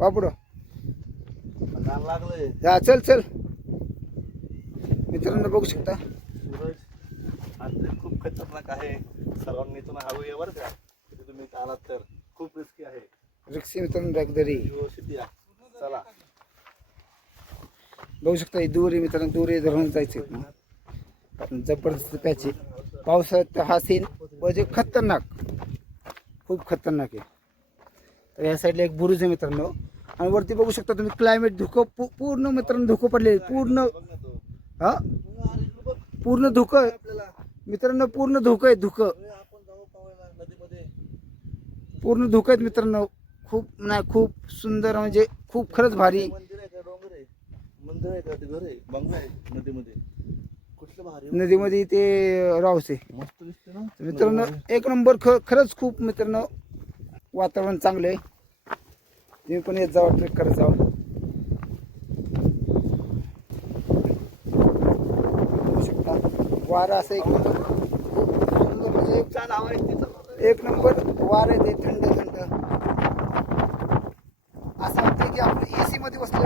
बापुड नाल लागलंय. हा चल चल मित्रांनो बघू शकता सूरज अंतर खूप खतरनाक आहे. सर्वांनी इथून हळू या बरं का. तिथे तुम्ही आलात तर खूप रिस्की आहे. रिक्षी मित्रांनो रखदरी व्यवस्थित या. चला बघू शकता ही दोरी मित्रांनो दोरी धरून जायचे पण जबरदस्त पॅची पावसाळ्यात हा सीन म्हणजे खतरनाक खूप खतरनाक आहे. तर या साईडला एक बुरुज आहे मित्रांनो आणि वरती बघू शकता तुम्ही क्लायमेट धुकं पूर्ण मित्रांनो धुकं पडले पूर्ण हा पूर्ण धुकं मित्रांनो पूर्ण धुकं आहे धुकं आपण जाऊ पावायला नदीमध्ये. पूर्ण धुकं आहेत मित्रांनो खूप नाही खूप सुंदर म्हणजे खूप खरंच भारी मंदिर आहे का डोंगर आहे. मंदिर आहे का ते घर आहे बंगला आहे नदीमध्ये. कुठलं भारी नदीमध्ये ते रावसे मस्त दिसते ना मित्रांनो एक नंबर खरंच खूप मित्रांनो वातावरण चांगलं आहे. तुम्ही पण येत जावा ट्रेक करत जावा. बघू शकता वारा असं एक नंबर खूप सुंदर म्हणजे छान हवा आहे तिथं. एक नंबर वार आहे ते थंड थंड असं वाटतं की आपण एसी मध्ये बसलो